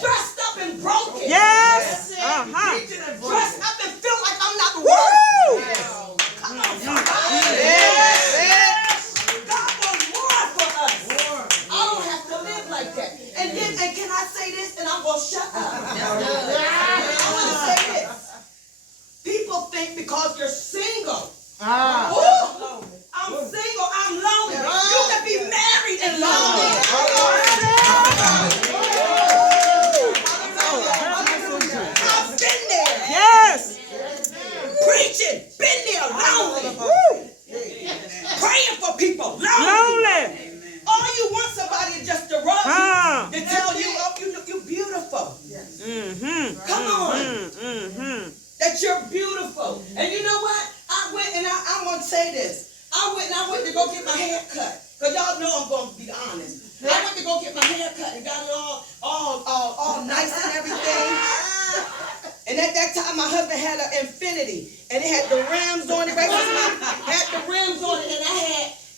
dressed up and broken. Yes. Dressed up and feel like I'm not worthy. Come on, somebody. God wants more for us. I don't have to live like that. And can I say this? And I'm going to shut up. I want to say this. People think because you're single. I'm single, I'm lonely. You can be married and lonely. I've been there. Yes. Preaching, been there, lonely. Praying for people, lonely. All you want somebody just to rub you, to tell you, oh, you're beautiful. Come on. That you're beautiful. And you know what? I went and I want to say this. I went to go get my hair cut. Because y'all know I'm going to be honest. I went to go get my hair cut and got it all nice and everything. And at that time, my husband had an Infinity. And it had the rims on it, right? Had the rims on it.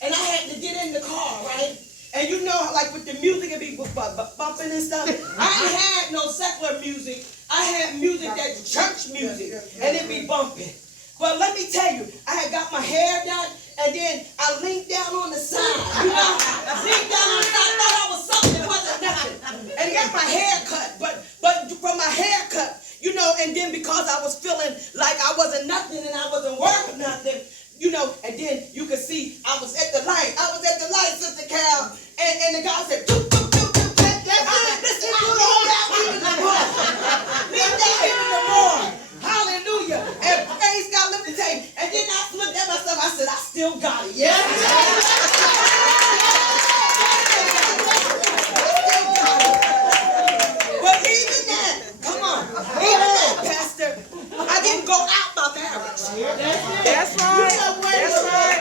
And I had to get in the car, right? And you know, like with the music, it be bumping and stuff. I ain't had no secular music. I had music that's church music. And it be bumping. But let me tell you, I had got my hair done, and then I leaned down on the side. You know, I leaned down on the side, I thought I was something, it wasn't nothing. And I got my hair cut, but from my haircut, you know, and then because I was feeling like I wasn't nothing and I wasn't worth nothing, you know, and then you could see I was at the light, Sister Cal, and the guy said, I said, listen, I'm going to hold out even the more. Leave that even the more. Hallelujah. And praise God, let me tell you. And then I looked at myself, I said, I still got it. Yeah. But even that, come on, even that, Pastor, I didn't go out my marriage. That's right. That's right.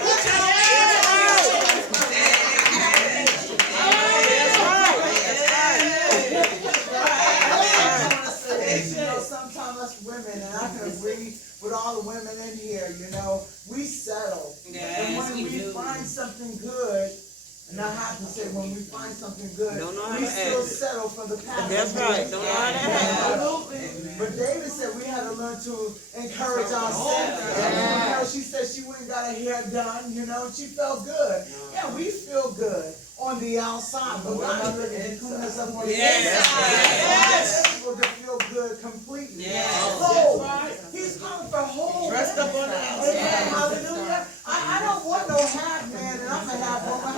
Sometimes us women, and I can agree with all the women in here, you know, we settle. And when we find something good, and I have to say, when we find something good, we still settle for the past. That's right. Don't know how to act. But David said we had to learn to encourage ourselves. You know, she said she went and got her hair done, you know, and she felt good. Yeah, we feel good on the outside, but God is looking to clean us up on the inside. People to feel good completely. So, He's coming for whole. Dressed up on the outside. Hallelujah. I don't want no half man, and I'm a half woman.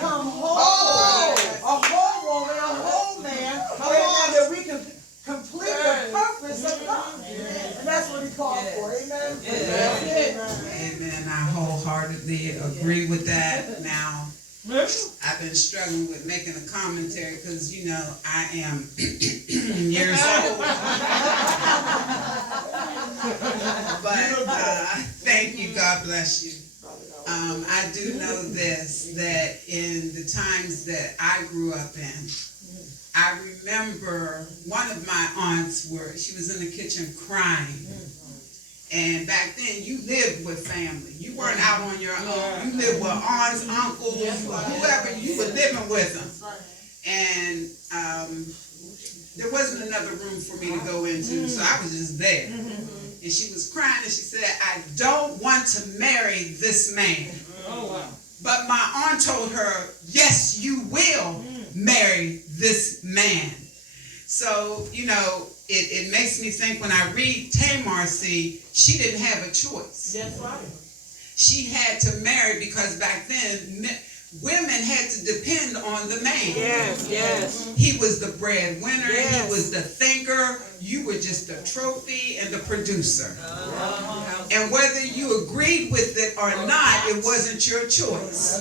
Come whole. A whole woman, a whole man. That we can complete the purpose of God. And that's what He called for. Amen. Amen. I wholeheartedly agree with that. Now, I've been struggling with making a commentary because, you know, I am years old. But thank you. God bless you. I do know this, that in the times that I grew up in, I remember one of my aunts she was in the kitchen crying. And back then, you lived with family. You weren't out on your own. You lived with aunts, uncles, whoever. You were living with them. And there wasn't another room for me to go into, so I was just there. And she was crying, and she said, I don't want to marry this man. But my aunt told her, yes, you will marry this man. So, you know, it makes me think when I read Tamar, see, she didn't have a choice. That's right. She had to marry because back then, women had to depend on the man. Yes. He was the breadwinner. He was the thinker. You were just the trophy and the producer. And whether you agreed with it or not, it wasn't your choice.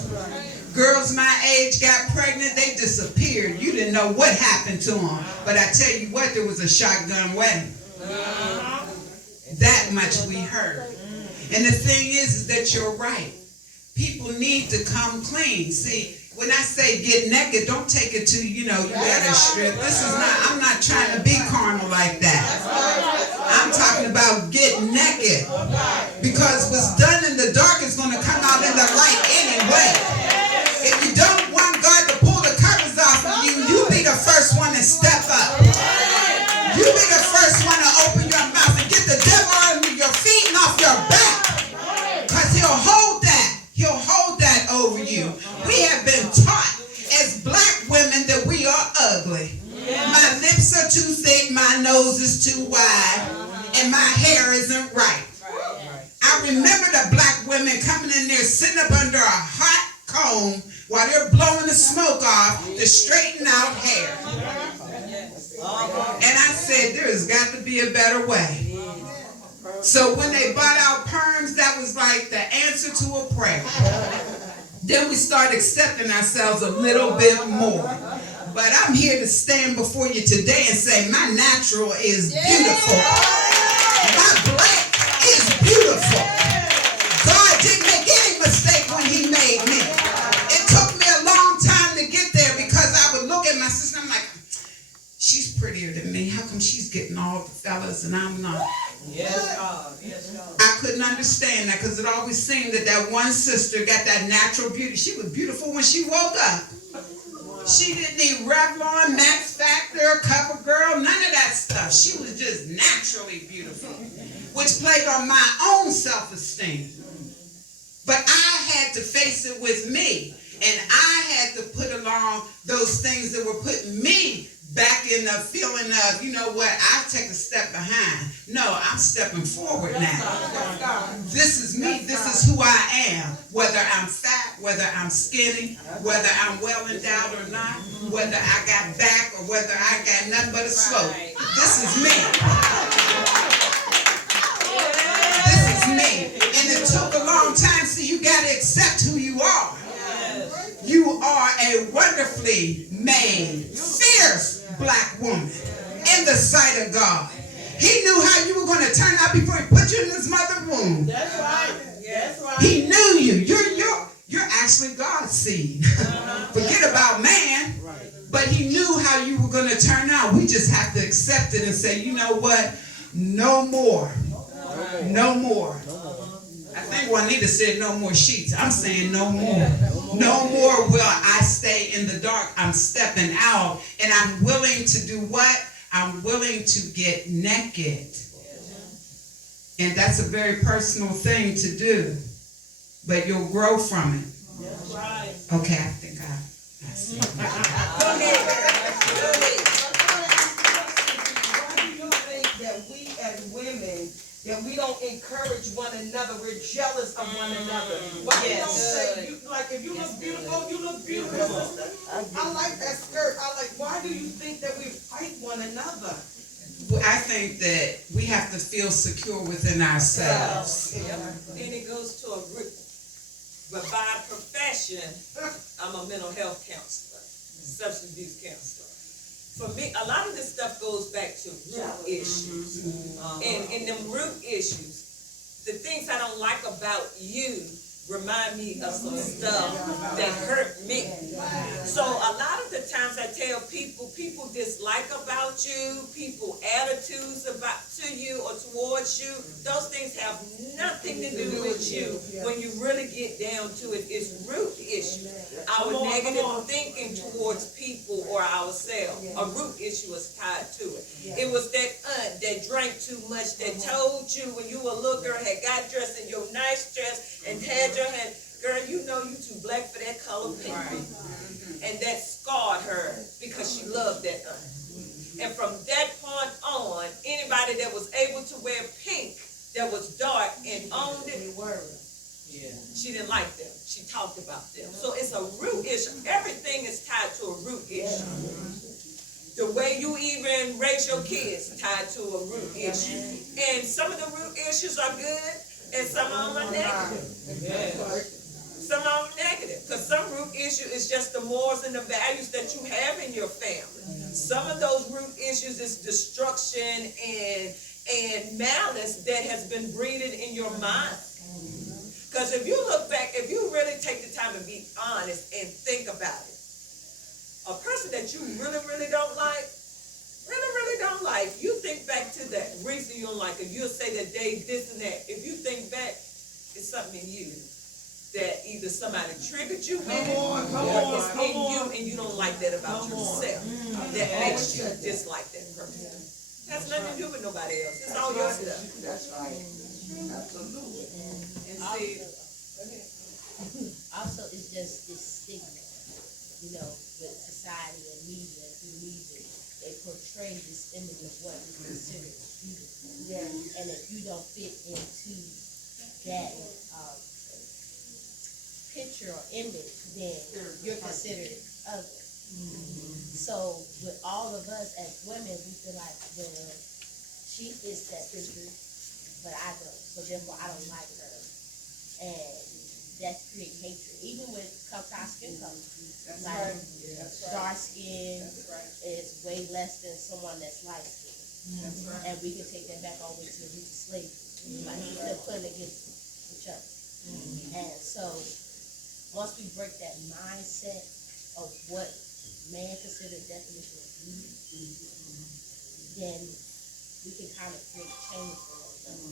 Girls my age got pregnant, they disappeared. You didn't know what happened to them. But I tell you what, there was a shotgun wedding. That much we heard. And the thing is that you're right. People need to come clean. See, when I say get naked, don't take it to, you know, you got to strip. I'm not trying to be carnal like that. I'm talking about get naked. Because what's done in the dark is going to come out in the light anyway. If you don't want God to pull the covers off of you, you be the first lips are too thick, my nose is too wide, and my hair isn't right. I remember the black women coming in there sitting up under a hot comb while they're blowing the smoke off to straighten out hair. And I said, there's got to be a better way. So when they bought out perms, that was like the answer to a prayer. Then we started accepting ourselves a little bit more. But I'm here to stand before you today and say my natural is beautiful. My black is beautiful. God didn't make any mistake when he made me. It took me a long time to get there because I would look at my sister and I'm like, she's prettier than me. How come she's getting all the fellas and I'm not? Yes, God. Yes, God. I couldn't understand that because it always seemed that one sister got that natural beauty. She was beautiful when she woke up. She didn't need Revlon, Max Factor, CoverGirl, none of that stuff. She was just naturally beautiful, which played on my own self-esteem. But I had to face it with me, and I had to put along those things that were putting me back in the feeling of, you know what, I take a step behind. No, I'm stepping forward now. This is me. This is who I am. Whether I'm fat, whether I'm skinny, whether I'm well endowed or not, whether I got back or whether I got nothing but a slope. This is me. This is me. And it took a long time. See, you got to accept who you are. You are a wonderfully made, fierce black woman in the sight of God. He knew how you were going to turn out before he put you in his mother's womb. That's right. That's right. He knew you. You're actually God's seed. Forget about man. But he knew how you were going to turn out. We just have to accept it and say, you know what? No more. No more. I think Juanita said no more sheets. I'm saying no more. No more will I stay in the dark. I'm stepping out and I'm willing to do what? I'm willing to get naked. And that's a very personal thing to do. But you'll grow from it. Okay, I think I see. Why do you think that we as women, that we don't encourage one another? We're jealous of one another. Why we don't say, if you look beautiful, you look beautiful, sister. I like that skirt. Why do you think that we fight one another? I think that we have to feel secure within ourselves. And it goes to a root. But by profession, I'm a mental health counselor, substance abuse counselor. For me, a lot of this stuff goes back to root issues. And them root issues, the things I don't like about you remind me of some stuff that hurt me. So a lot of the times I tell people dislike about you, people attitudes to you or towards you, those things have nothing to do with you. When you really get down to it, it's root issue. Our negative thinking towards people or ourselves, a root issue is tied to it. It was that aunt that drank too much that told you when you were a little girl, had got dressed in your nice dress and had your hand, girl, you know you too black for that color pink. And that scarred her because she loved that aunt. And from that point on, anybody that was able to wear pink that was dark and owned it, she didn't like them. She talked about them. So it's a root issue. Everything is tied to a root issue. The way you even raise your kids tied to a root issue. And some of the root issues are good, and some of them are negative. Some of them are negative. Because some root issue is just the morals and the values that you have in your family. Some of those root issues is destruction and malice that has been breeded in your mind. Because if you look back, if you really take the time to be honest and think about it, a person that you really, really don't like, you think back to that reason you don't like it. You'll say that they this and that. If you think back, it's something in you that either somebody triggered you with it, or it's in you and you don't like that about yourself. That makes you dislike that person. It has nothing to do with nobody else. It's all your stuff. That's right. Absolutely. And see, also, it's just this stigma, with society and media, through music. They portray portray this image of what is considered beautiful. Yeah. And if you don't fit into that picture or image, then you're considered ugly. So with all of us as women, we feel like, well, she fits that picture, but I don't. So therefore, I don't like her. And that's create hatred. Even with our skin color. Like, dark skin is way less than someone that's light skinned. And we can take that back all the way to the roots of slavery. Like, we're still putting against each other. And so, once we break that mindset of what man considered definition of beauty, then we can kind of create change for ourselves.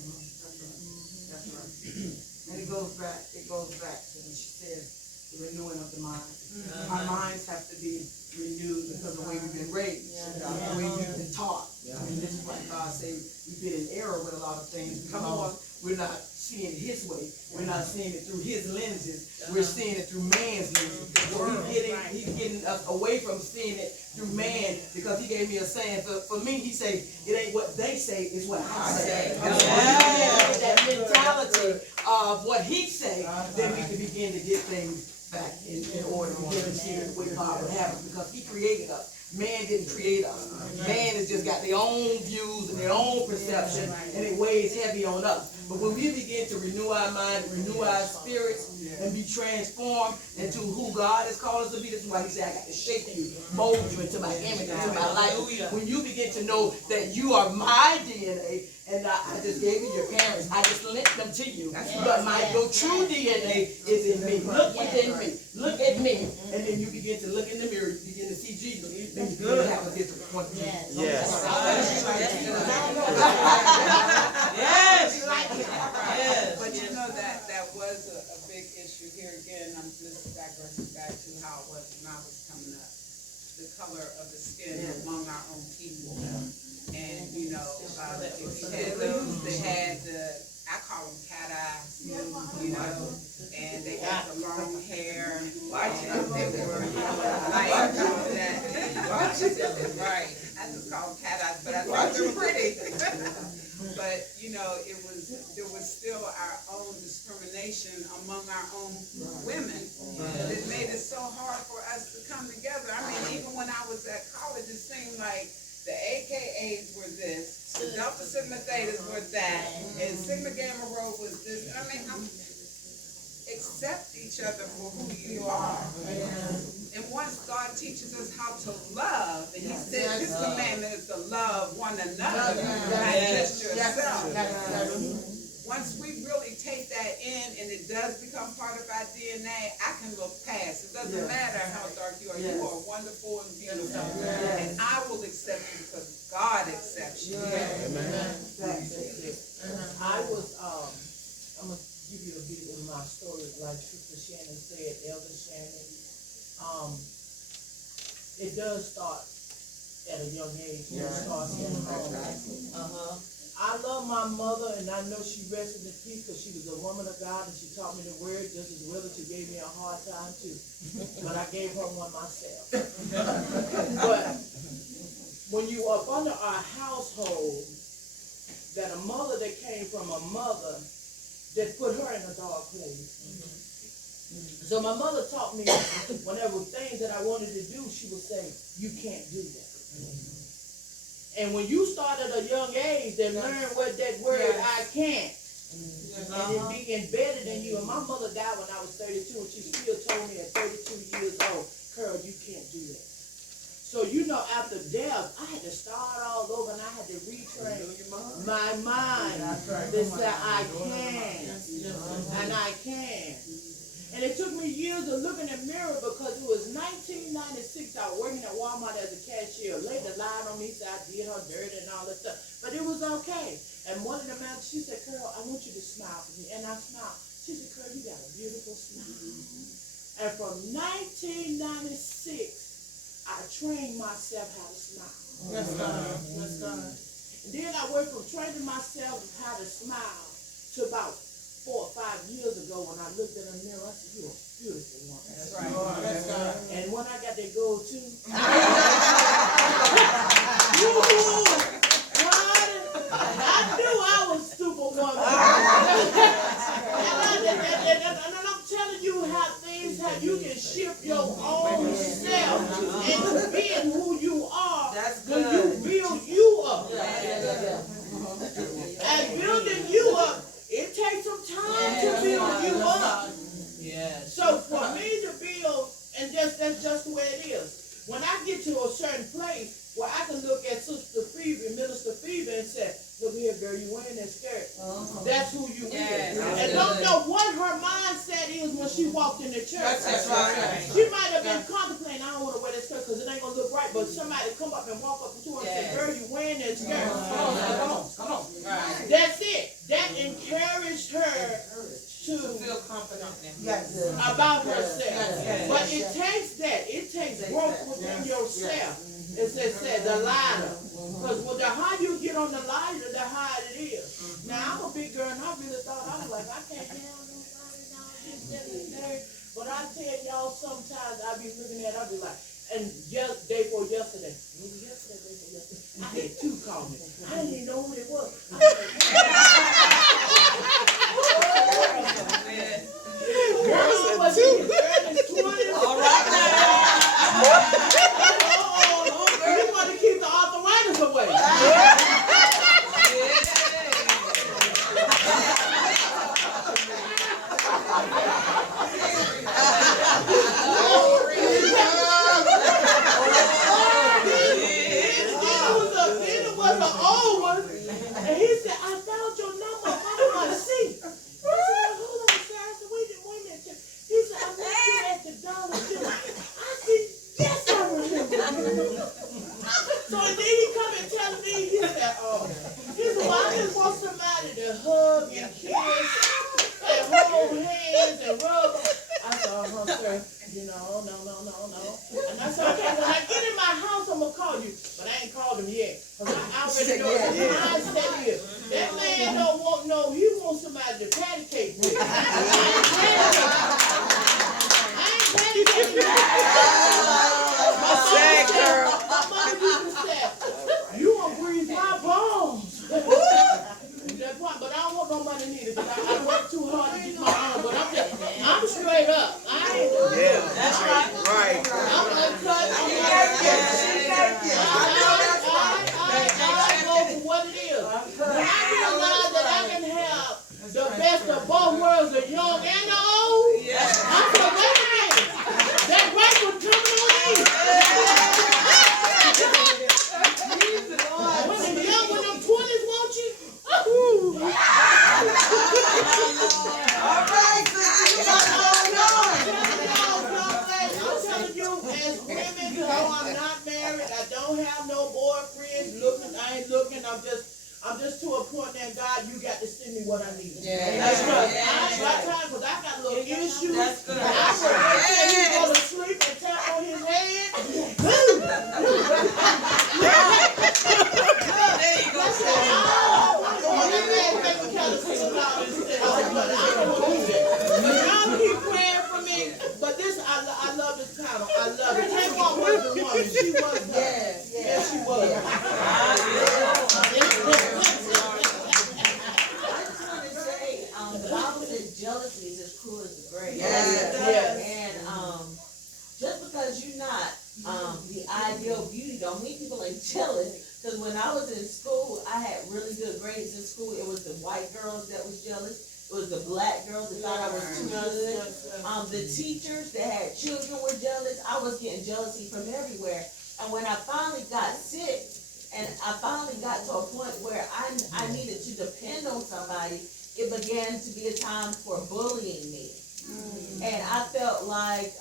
That's right. And it goes back to when she said the renewing of the mind. Our minds have to be renewed because of the way we've been raised, the way we've been taught. And this is why God said we've been in error with a lot of things because we're not seeing it His way. We're not seeing it through His lenses. We're seeing it through man's lenses. So He's getting us away from seeing it through man because He gave me a saying. For me, He said, it ain't what they say, it's what I say. That mentality of what He say, then we can begin to get things back in order and get us here the way God would have us because He created us. Man didn't create us. Man has just got their own views and their own perception, and it weighs heavy on us. But when we begin to renew our mind, renew our spirits, and be transformed into who God has called us to be, this is why He said, I got to shape you, mold you into my image, into my life. When you begin to know that you are my DNA, and I just gave you your parents, I just lent them to you. But your true DNA is in me. Look within me. Look at me. And then you begin to look in the mirror, you begin to see Jesus. Then you begin to have a different point of view. Yes. But you know that was a big issue here again. I'm just digressing back to how it was when I was coming up. The color of the skin among our own people. And you know, they had I call them cat eyes, you know, and they got the long hair. They were like that. Right. I just call them cat eyes, but I thought they were pretty. But you know, there was still our own discrimination among our own women. It made it so hard for us to come together. I mean, even when I was at college, it seemed like the AKAs were this, the Delta Sigma Thetas were that, and Sigma Gamma Rho was this. And I mean, accept each other for who you are. And once God teaches us how to love, and He said His commandment is to love one another, not just yourself. Once we really take that in and it does become part of our DNA, I can look past. It doesn't matter how dark you are. You are wonderful and beautiful. And I will accept you because God accepts you. Amen. I was, I'm going to give you a bit of my story, like Sister Shannon said, Elder Shannon. It does start at a young age. It starts in home. I love my mother, and I know she rested in peace because she was a woman of God, and she taught me the word just as well as she gave me a hard time too. But I gave her one myself. But when you are under a household, that a mother that came from a mother that put her in a dark place. So my mother taught me whenever things that I wanted to do, she would say, you can't do that. And when you start at a young age, they learn what that word I can't. And it be embedded in you. And my mother died when I was 32, and she still told me at 32 years old, Curl, you can't do that. So, you know, after death, I had to start all over, and I had to retrain my mind that said, I can, and I can. And it took me years of looking in the mirror because it was 1996. I was working at Walmart as a cashier. A lady lied on me, said I did her dirty and all that stuff. But it was okay. And one of the man, she said, Curl, I want you to smile for me. And I smiled. She said, Curl, you got a beautiful smile. And from 1996, I trained myself how to smile. Yes, God. Yes, God. And then I went from training myself how to smile to about 4 or 5 years ago when I looked in the mirror, I said, you're a beautiful woman. That's right. Yes, God. And when I got that gold tooth, way where I can look at Sister Phoebe, Minister Phoebe, and say, look here, girl, you wearing that skirt. That's who you is. And don't know what her mindset is when she walked in the church. That's right. She might have been contemplating, I don't want to wear that skirt because it ain't going to look right. But somebody come up and walk up to her and say, girl, you wearing that skirt. Come on. Right. That's it. That encouraged her to Feel confident in about herself. Yes. But it takes that. It takes growth within yourself. As it said, the ladder. Because the higher you get on the ladder, the higher it is. Now, I'm a big girl, and I really thought, I was like, I can't handle nobody now, this, that, and that. But I tell y'all, sometimes I be looking at it, I be like, and day before yesterday, I had two call me. I didn't even know who it was. Girl, was in his early 20s. All right now. You want to keep the arthritis away. It was an old one. And he said, I found your number under my seat. I said, well, hold on, sir. I said, wait a minute. He said, I met you at the Dollar General. I said, yes, I remember. So then he come and tell me, he said, well, I just want somebody to hug and kiss and hold hands and rub. I said, sir, no. And I said, okay, when I get in my house, I'm going to call you. But I ain't called him yet. Because I already know his mindset is. That man don't want he wants somebody to patty cake with. I ain't patty cake with. My mother used to say, you gonna breathe my bones. That part, but I don't want no money neither because I work too hard to get my own. But I'm straight up. I ain't doing it. That's right. I'm uncut. I go for what it is. When I realize that I can have the best of both worlds, the young and the old, I said, wait a minute. That right was coming on me. When the young, when them 20s want you, All right, sister, you got it all going. I'm telling you, as women, no, I'm not married. I don't have no boyfriends. I ain't looking. I'm just to a point that God, you got to send me what I need. That's right. I ain't got time because I got little issues. That's good. I would wait till he go to sleep and tap on his head. Boom. There you go. Y'all keep praying for me, but I love this panel. I love it. Tamar was the woman. She was the. Yes, she was. I just want to say, the Bible says jealousy is as cruel as the grave. And just because you're not the ideal beauty don't mean people ain't jealous. Because when I was in school, I had really good grades in school. It was the white girls that was jealous. It was the black girls that thought I was too good. The teachers that had children were jealous. I was getting jealousy from everywhere. And when I finally got sick, and I finally got to a point where I needed to depend on somebody, it began to be a time for bullying me. And I felt like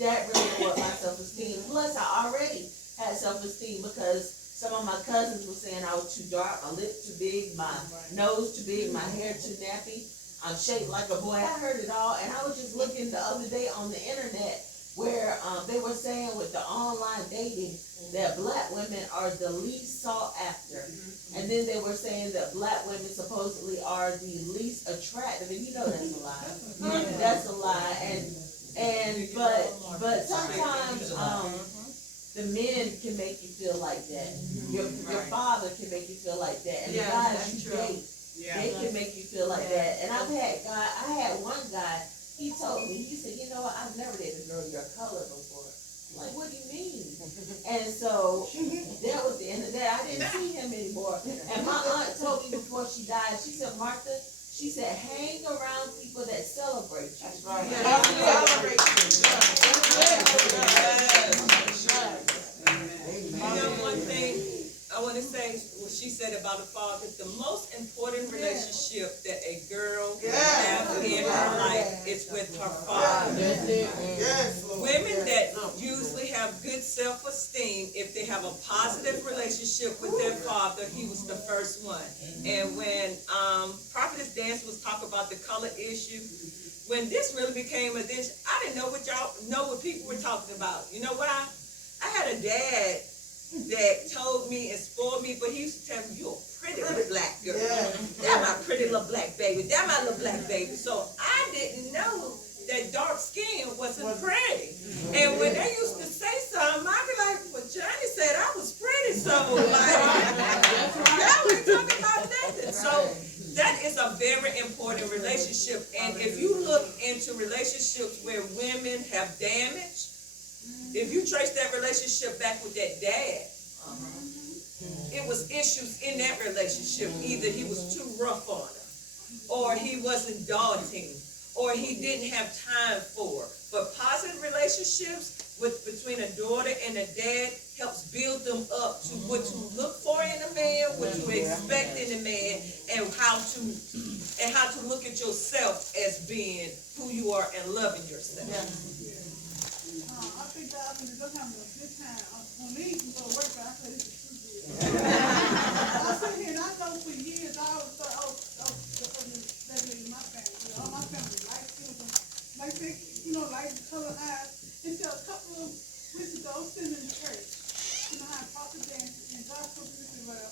that really brought my self-esteem. Plus, I already had self-esteem because some of my cousins were saying I was too dark, my lips too big, my nose too big, my hair too nappy, I'm shaped like a boy. I heard it all, and I was just looking the other day on the internet where they were saying with the online dating that black women are the least sought after. And then they were saying that black women supposedly are the least attractive, and you know that's a lie. That's a lie. But sometimes the men can make you feel like that. Your father can make you feel like that. And the guys you date, they can make you feel like that. And I had one guy, he told me, he said, you know what, I've never dated a girl your color before. I'm like, what do you mean? And so that was the end of that. I didn't see him anymore. And my aunt told me before she died, she said, Martha, she said, hang around people that celebrate you. That's right. said about a father, the most important relationship that a girl can Yeah. have in her life is with her father. That's it. Yes, Lord. Women that usually have good self-esteem, if they have a positive relationship with their father, he was the first one. And when Prophetess Dance was talking about the color issue, when this really became a dish, I didn't know what people were talking about. You know why? I had a dad that told me and spoiled me, but he used to tell me, "You a pretty little black girl. Yeah. That my pretty little black baby. That my little black baby." So I didn't know that dark skin wasn't pretty. And when they used to say something, I'd be like, "Well, Johnny said I was pretty, so like, y'all ain't talking about nothing." So that is a very important relationship. And if you look into relationships where women have damaged, if you trace that relationship back with that dad, it was issues in that relationship. Either he was too rough on her, or he wasn't daunting, or he didn't have time for her. But positive relationships between a daughter and a dad helps build them up to what to look for in a man, what to expect in a man, and how to look at yourself as being who you are and loving yourself. I think God been just having a good time. When me can go to work, but I say this is too good. I sit here and I know for years I always thought I was that lady in my family. All my family light skin, like they, like color eyes. Until a couple of weeks ago, I was sitting in the church. I Prophet Dance, and God told me, "Well,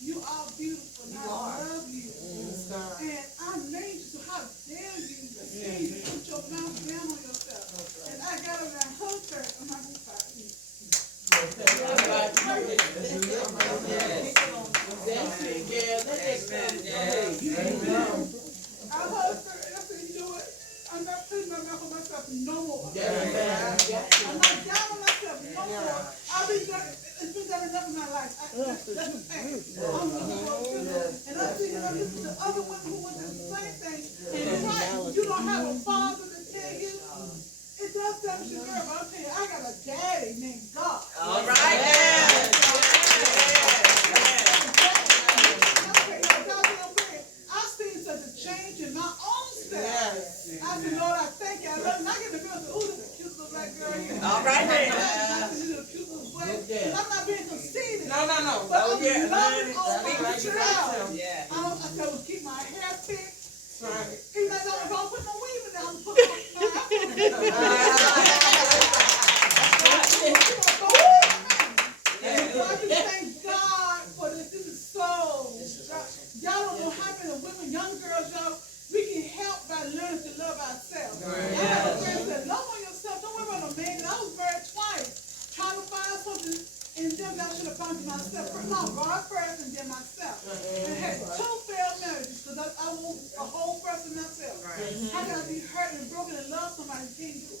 you are beautiful, and I love you." And I made you, so how dare you continue to put your mouth down on yourself? And I got up and hugged her. I'm not going to fight you. I hugged her and I said, "You know what? I'm not putting my mouth on myself no more. I'm not down on myself no more. It's been done enough in my life. That's the thing. I'm looking for a funeral. And I'm thinking, I listen to other women who went through the same thing. And you're right. You don't have a father to tell you. It does damage your girl, but I'll tell you, I got a daddy named God. All right. I've seen such a change in my own self. I said, Lord, I thank you. I love you. I get in the mirror and say, "Ooh, this is a cute little black girl here." All right, then. This is a cute little boy. And I'm not being conceited. No. But I'm loving on Speak my what you child. Yeah. I tell him to keep my hair thick. Right. He's like, "No, if I don't put no weave in there, I'm putting I just thank God for this. This is so. Y'all don't know how many women, young girls, y'all, we can help by learning to love ourselves. I have a friend that said, "Love on yourself. Don't worry about no man." And I was married twice, trying to find something, and then I should have found it myself. No, God first, and then myself. And I had 2 failed marriages because I want a whole person myself. How can I be hurt and broken and love somebody? You can't do it.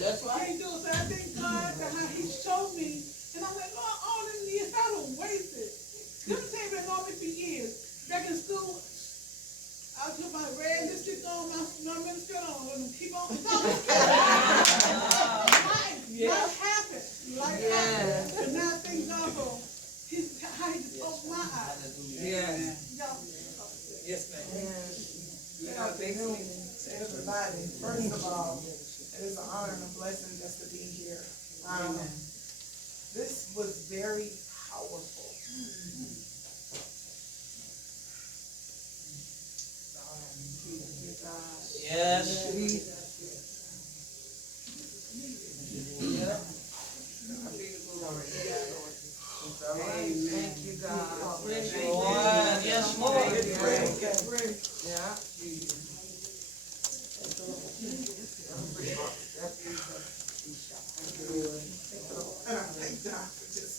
That's right. Can't do it. So I thank God for how He showed me. And I went, "Lord, all them years, I don't waste it." Them things been on me for years. Back in school, I put my red lipstick on, my minister on, and keep on. Life happened. Life happened. And now I thank God for how He just opened my eyes. Yes. Y'all, Yes, ma'am. Good afternoon to everybody. First of all, it is an honor and a blessing just to be here. This was very powerful. Thank you, God. Yes, Lord. And I thank God for just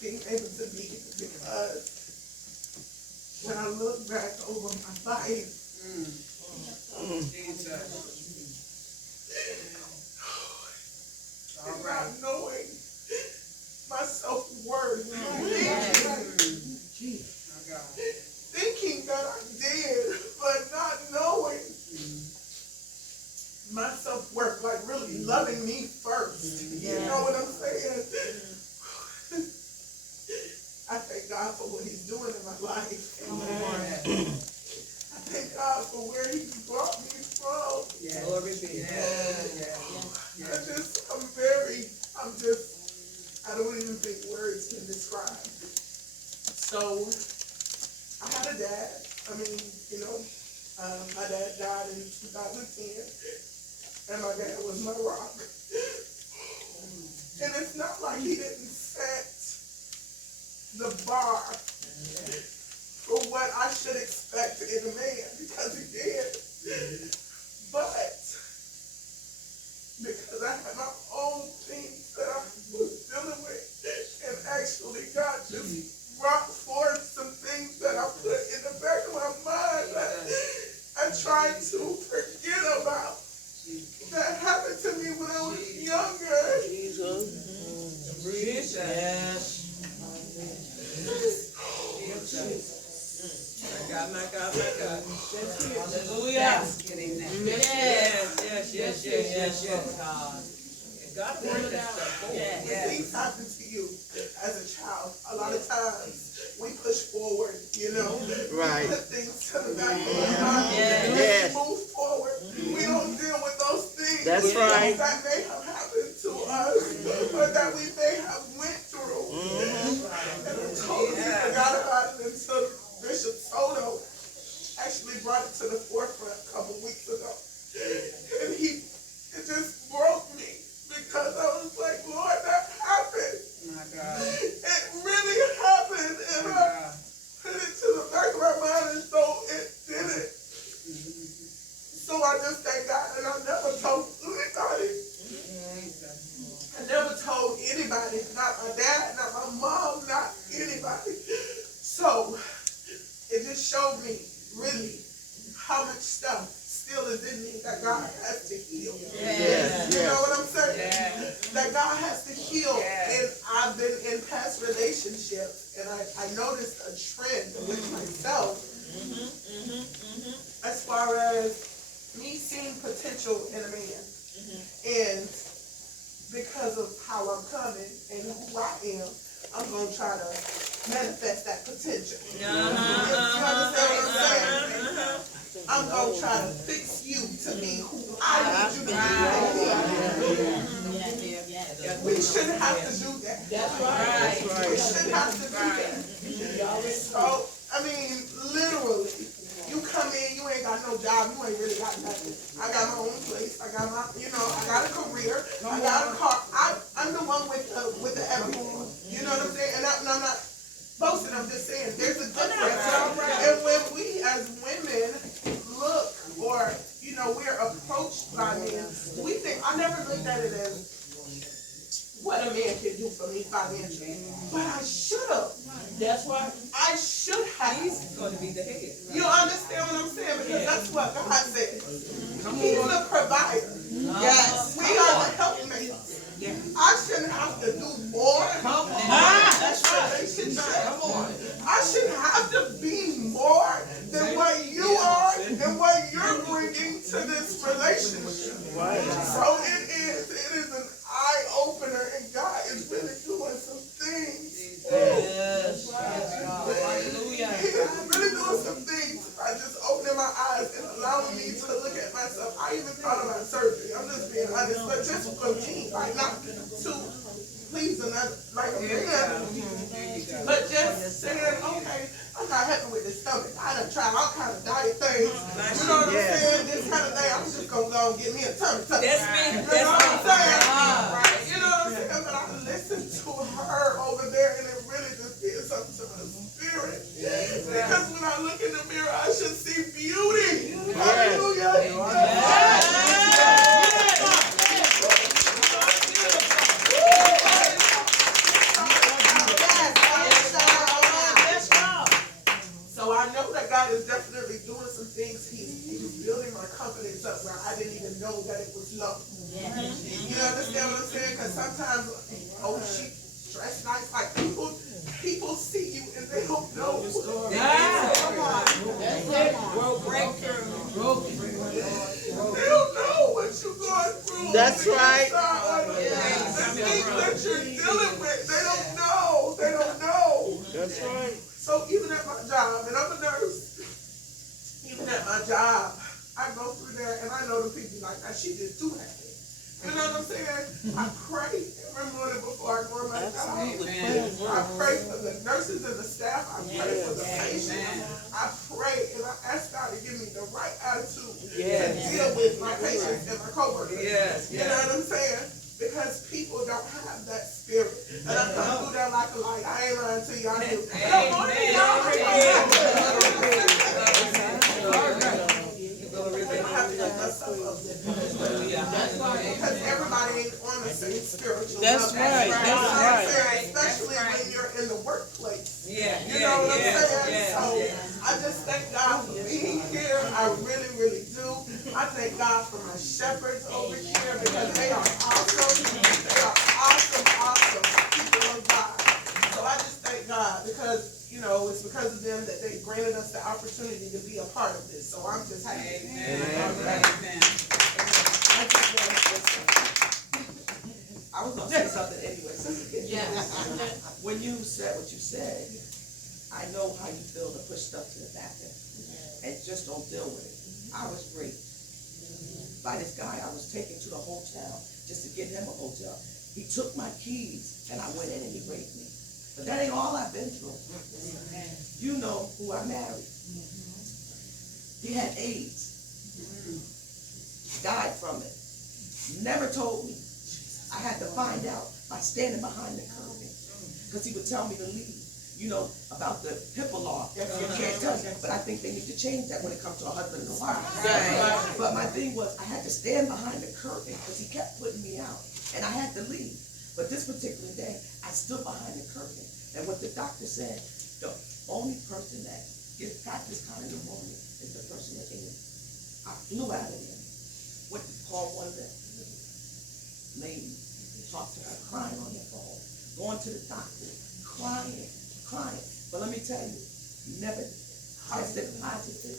being able to be here because when I look back over my life, and not knowing my self-worth, thinking that I did, but not knowing my self-worth, like really loving me first. You know what I'm saying? life. I thank God for where He brought me from. Glory be. I don't even think words can describe. So, I had a dad. My dad died in 2010, and my dad was my rock. And it's not like he didn't set the bar for what I should expect in a man, because he did. But because I had my own things that I was dealing with, and actually God just brought forth some things that I put in the back of my mind that I tried to forget about. That happened to me when I was younger. My God. Hallelujah. Yes. God worked that stuff forward. When things happen to you as a child, a lot of times we push forward, Right. We put things to the back of our mind. And Yes. we move forward. We don't deal with those things That's right. that may have happened to us or that we may have went through. And I totally forgot about it until Bishop Soto actually brought it to the forefront a couple weeks ago. And it just broke me, because I was like, Lord, that happened. My God. It really happened. And I put it to the back of my mind as though it didn't. So I just thank God that I never told anybody. Not my dad, not my mom, not anybody. So it just showed me really how much stuff still is in me that God has to heal. Yes. You know what I'm saying? That God has to heal. And I've been in past relationships, and I noticed a trend with myself as far as me seeing potential in a man. And because of how I'm coming and who I am, I'm going to try to manifest that potential. You understand what I'm saying? I'm going to try to fix you to be who I need you to be. We shouldn't have to do that. That's right. We shouldn't have to do that. So, I mean, literally, you come in, you ain't got no job, you ain't really got nothing. I got my own place, I got my, I got a career, I got a car. I'm the one with the everything. You know what I'm saying? And I'm not boasting, I'm just saying there's a difference. And when we as women look, or we're approached by men, we think, I never looked at it as what a man can do for me financially. But I should have. That's right. I should have. He's going to be the head. You understand what I'm saying? Because that's what God said. He's the provider. Yes. We are the helpmates. I shouldn't have to do more. Come on. That's right. Come on. I shouldn't have to be more than what you are and what you're bringing to this relationship. So it is an eye opener, and God is really doing some things. Yes. Hallelujah. He is really doing some things by just opening my eyes and allowing me to look at myself. I even thought about surgery. I'm just being honest, but just for me, like not to please another, like a man, but just saying, okay, I'm not happy with this stomach. I done tried all kind of diet things. You know what I'm saying? This kind of thing. I'm just gonna go and get me a tummy tuck. That's me. You know what I'm saying? Right. You know what I'm saying? But I listened to her over there, and it really just did something to my spirit. Because when I look in the mirror, I should see beauty. Hallelujah. So I know that God is definitely doing some things. He's building my confidence up where I didn't even know that it was low. You understand what I'm saying? Because sometimes, she dressed nice. Like people see you and they don't know. They don't know what you're going through. That's right. The things that you're dealing with, they don't know. They don't know. That's right. So So even at my job, and I'm a nurse, even at my job, I go through there and I know the people like, now she just too happy. You know what I'm saying? I pray every morning before I go in my job. I pray for the nurses and the staff. I pray for the patients. I pray and I ask God to give me the right attitude to deal with my patients and my coworkers. You know what I'm saying? Because people don't have that spirit. And I come through there like a light. I ain't lying to you. I do. Good morning, y'all. Because everybody ain't on the same spiritual level. That's right. Especially when you're in the workplace. You Yeah. know what I'm saying? So I just thank God for being here. I really, really do. I thank God for my shepherds over here because they are awesome. They are awesome people of God. So I just thank God because, you know, it's because of them that they granted us the opportunity to be a part of this. So I'm just happy. Amen. I was gonna say something anyway, when you said what you said, I know how you feel to push stuff to the back and just don't deal with it. I was raped by this guy. I was taken to the hotel just to get him a hotel. He took my keys and I went in and he raped me. But that ain't all I've been through. You know who I married. He had AIDS. Died from it. Never told me. I had to find out by standing behind the curtain. Because he would tell me to leave. You know, about the HIPAA law. You can't tell me. But I think they need to change that when it comes to a husband and a wife. Right. But my thing was, I had to stand behind the curtain because he kept putting me out. And I had to leave. But this particular day, I stood behind the curtain. And what the doctor said, the only person that gets practice kind in the morning is the person that is. I flew out of there. Went to call one of the ladies, talked to her, crying on the phone, going to the doctor, crying. But let me tell you, never tested positive.